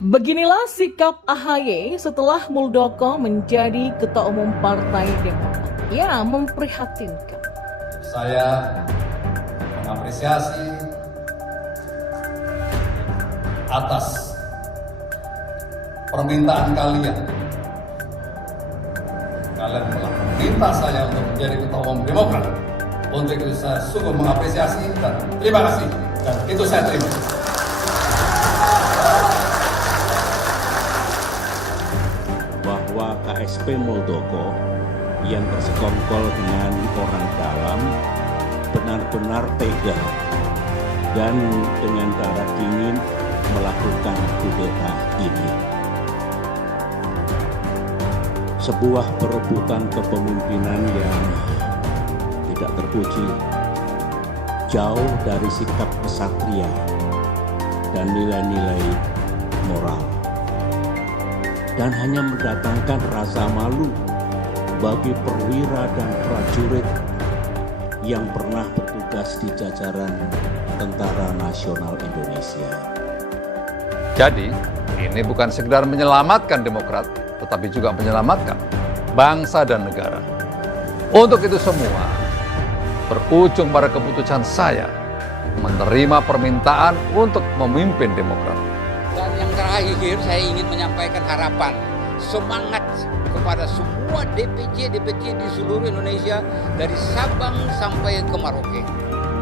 Beginilah sikap AHY setelah Muldoko menjadi Ketua Umum Partai Demokrat. Ya, memprihatinkan. Saya mengapresiasi atas permintaan kalian. Kalian telah meminta saya untuk menjadi Ketua Umum Demokrat. Untuk itu saya sungguh mengapresiasi dan terima kasih. Dan itu saya terima. Bahwa KSP Muldoko yang bersekongkol dengan orang dalam benar-benar tega dan dengan darah dingin melakukan kudeta ini. Sebuah perebutan kepemimpinan yang tidak terpuji, jauh dari sikap kesatria dan nilai-nilai moral, dan hanya mendatangkan rasa malu bagi perwira dan prajurit yang pernah bertugas di jajaran Tentara Nasional Indonesia. Jadi, ini bukan sekedar menyelamatkan Demokrat, tetapi juga menyelamatkan bangsa dan negara. Untuk itu semua, berujung pada keputusan saya menerima permintaan untuk memimpin Demokrat. Dan yang terakhir saya ingin menyampaikan harapan, semangat kepada semua DPC di seluruh Indonesia dari Sabang sampai ke Merauke.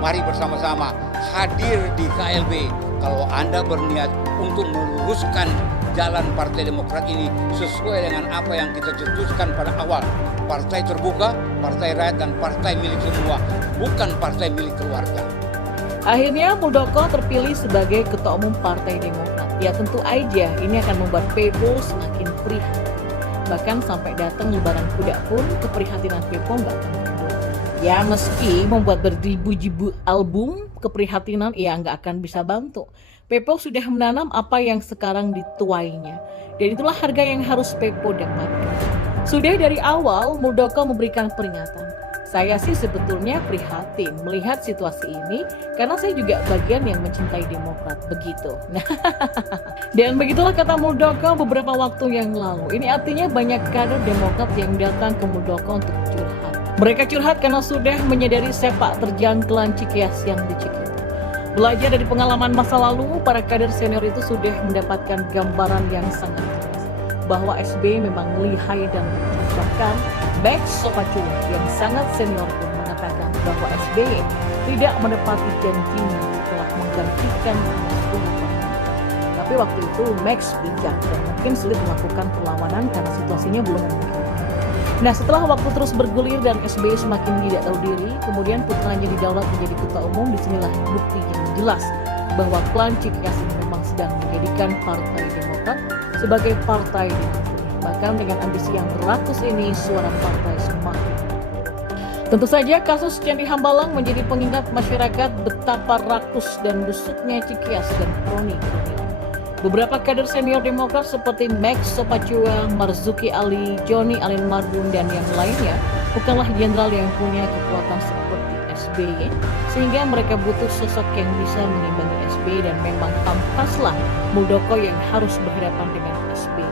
Mari bersama-sama hadir di KLB kalau Anda berniat untuk meluruskan jalan Partai Demokrat ini sesuai dengan apa yang kita cetuskan pada awal. Partai terbuka, partai rakyat, dan partai milik semua, bukan partai milik keluarga. Akhirnya Muldoko terpilih sebagai Ketua Umum Partai Demokrat. Ya tentu aja ini akan membuat Pepo semakin prihatin. Bahkan sampai datang Lebaran Kuda pun keprihatinan Pepo nggak akan mundur. Ya meski membuat beribu-ribu album keprihatinan ya nggak akan bisa bantu. Pepo sudah menanam apa yang sekarang dituainya. Dan itulah harga yang harus Pepo dapatkan. Sudah dari awal Muldoko memberikan peringatan. Saya sih sebetulnya prihatin melihat situasi ini karena saya juga bagian yang mencintai Demokrat begitu. Dan begitulah kata Muldoko beberapa waktu yang lalu. Ini artinya banyak kader Demokrat yang datang ke Muldoko untuk curhat. Mereka curhat karena sudah menyadari sepak terjang Klan Cikias yang dicekik. Belajar dari pengalaman masa lalu, para kader senior itu sudah mendapatkan gambaran yang sangat jelas bahwa SBY memang lihai dan lucu. Bahkan Max Sopacua yang sangat senior pun mengatakan bahwa SBY tidak menepati janjinya setelah menggantikan Anies Baswedan. Tapi waktu itu Max bijak dan mungkin sulit melakukan perlawanan karena situasinya belum memungkinkan. Nah setelah waktu terus bergulir dan SBY semakin tidak tahu diri, kemudian putranya didaulat menjadi ketua umum. Disinilah bukti yang jelas bahwa Klan Cikias ini memang sedang menjadikan Partai Demokrat sebagai partai dinasti. Bahkan dengan ambisi yang beratus ini, suara partai semakin. Tentu saja kasus Candi Hambalang menjadi pengingat masyarakat betapa rakus dan busuknya Cikias dan kroni. Beberapa kader senior Demokrat seperti Max Sopacua, Marzuki Ali, Joni Allen Marbun, dan yang lainnya bukanlah jenderal yang punya kekuatan seperti SBY, sehingga mereka butuh sosok yang bisa mengimbangi SBY dan memang pantaslah Muldoko yang harus berhadapan dengan SBY.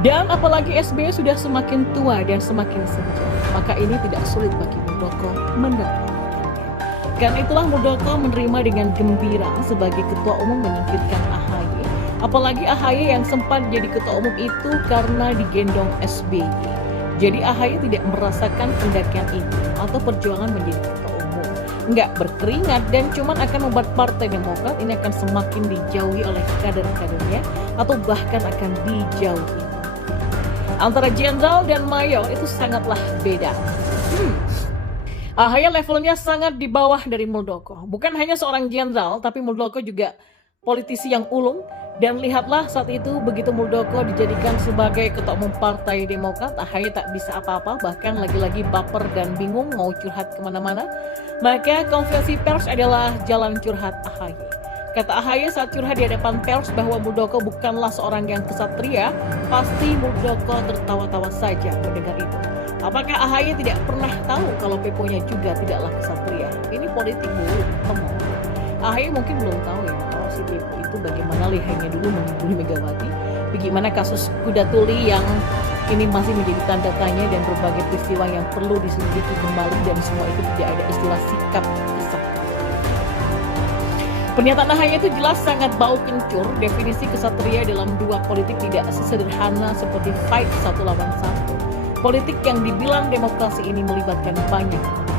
Dan apalagi SBY sudah semakin tua dan semakin senja, maka ini tidak sulit bagi Muldoko menertawakannya. Karena itulah Muldoko menerima dengan gembira sebagai ketua umum menyingkirkan AHY. Apalagi AHY yang sempat jadi ketua umum itu karena digendong SBY. Jadi AHY tidak merasakan pendakian itu atau perjuangan menjadi ketua umum. Nggak berkeringat dan cuman akan membuat Partai Demokrat ini akan semakin dijauhi oleh kader-kadernya atau bahkan akan dijauhi. Antara jenderal dan mayor itu sangatlah beda. AHY levelnya sangat di bawah dari Muldoko. Bukan hanya seorang jenderal, tapi Muldoko juga politisi yang ulung. Dan lihatlah saat itu begitu Muldoko dijadikan sebagai ketua umum Partai Demokrat, AHY tak bisa apa-apa, bahkan lagi-lagi baper dan bingung mau curhat kemana-mana. Maka konferensi pers adalah jalan curhat AHY. Kata AHY saat curhat di hadapan pers bahwa Muldoko bukanlah seorang yang kesatria, pasti Muldoko tertawa-tawa saja mendengar itu. Apakah AHY tidak pernah tahu kalau Pepo-nya juga tidaklah kesatria? Ini politik dulu, AHY mungkin belum tahu ya kalau si Pepo itu itu bagaimana lihainya dulu menghubungi Megawati, bagaimana kasus Kuda Tuli yang ini masih menjadi tanda tanya dan berbagai peristiwa yang perlu diselidiki kembali, dan semua itu tidak ada istilah sikap kesatria. Pernyataan AHY itu jelas sangat bau kencur. Definisi kesatria dalam dua politik tidak sesederhana seperti fight satu lawan satu. Politik yang dibilang demokrasi ini melibatkan banyak pihak,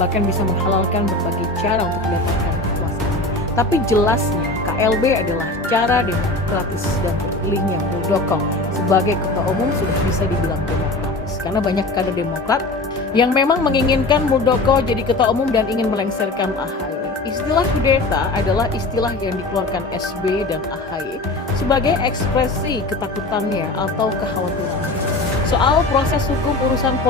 bahkan bisa menghalalkan berbagai cara untuk mendapatkan kekuasaan. Tapi jelasnya KLB adalah cara demokratis, dan terpilihnya Muldoko sebagai ketua umum sudah bisa dibilang demokratis. Karena banyak kader Demokrat yang memang menginginkan Muldoko jadi ketua umum dan ingin melengsarkan AHY. Istilah kudeta adalah istilah yang dikeluarkan SB dan AHY sebagai ekspresi ketakutannya atau kekhawatirannya soal proses hukum urusan